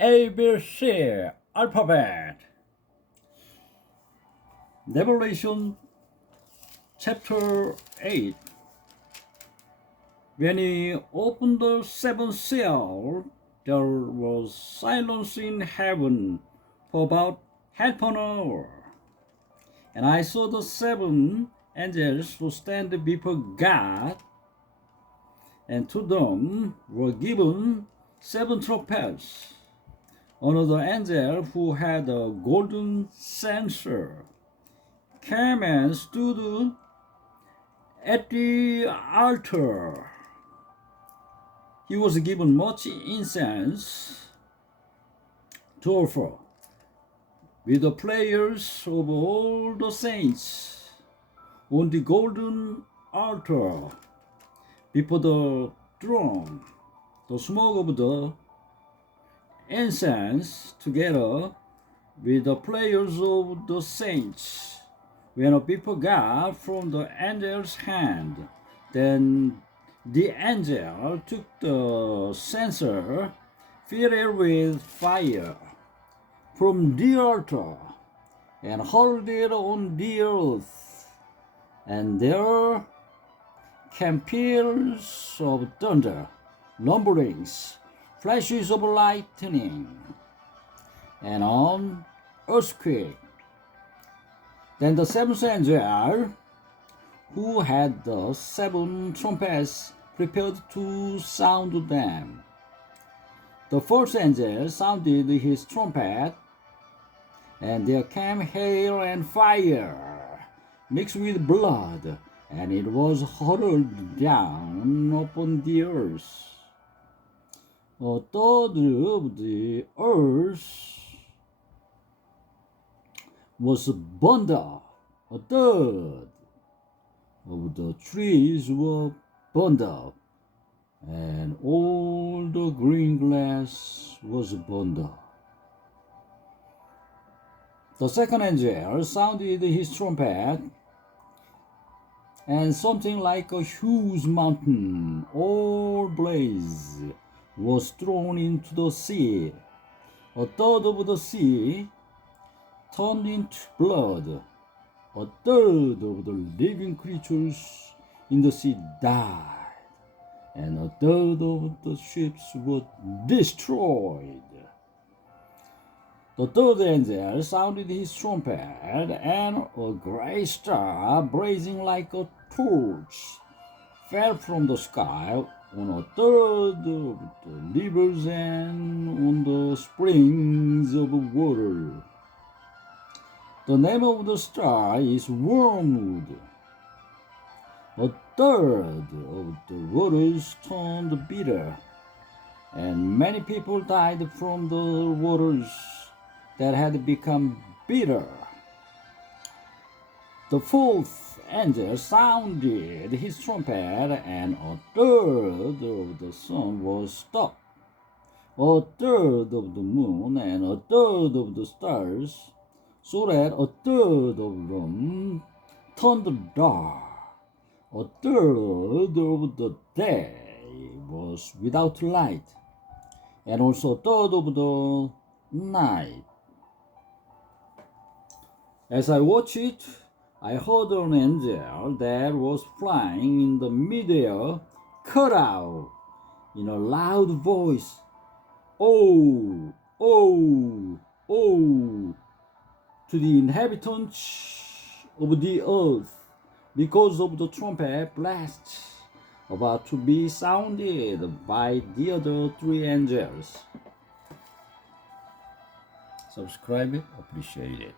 ABC alphabet. Revelation chapter 8. When he opened the seventh seal, there was silence in heaven for about half an hour. And I saw the seven angels who stand before God, and to them were given seven trumpets. Another angel who had a golden censer came and stood at the altar. He was given much incense to offer with the prayers of all the saints on the golden altar before the throne. The smoke of the incense, together with the prayers of the saints, went up before God from the angel's hand. Then the angel took the censer, filled it with fire from the altar, and hurled it on the earth. And there came peals of thunder, rumblings, flashes of lightning, and an earthquake. Then the seventh angel, who had the seven trumpets, prepared to sound them. The first angel sounded his trumpet, and there came hail and fire mixed with blood, and it was hurled down upon the earth. A third of the earth was burned up. A third of the trees were burned up, and all the green grass was burned up. The second angel sounded his trumpet, and something like a huge mountain, all blaze, was thrown into the sea. A third of the sea turned into blood. A third of the living creatures in the sea died, and a third of the ships were destroyed. The third angel sounded his trumpet, and a great star, blazing like a torch, fell from the sky on a third of the rivers and on the springs of water. The name of the star is Wormwood. A third of the waters turned bitter, and many people died from the waters that had become bitter. The fourth angel sounded his trumpet, and a third of the sun was stopped, a third of the moon, and a third of the stars, so that a third of them turned dark. A third of the day was without light, and also a third of the night. As I watched it, I heard an angel that was flying in the midair call out in a loud voice, "Oh, oh, oh," to the inhabitants of the earth, because of the trumpet blast about to be sounded by the other three angels. Subscribe it, appreciate it.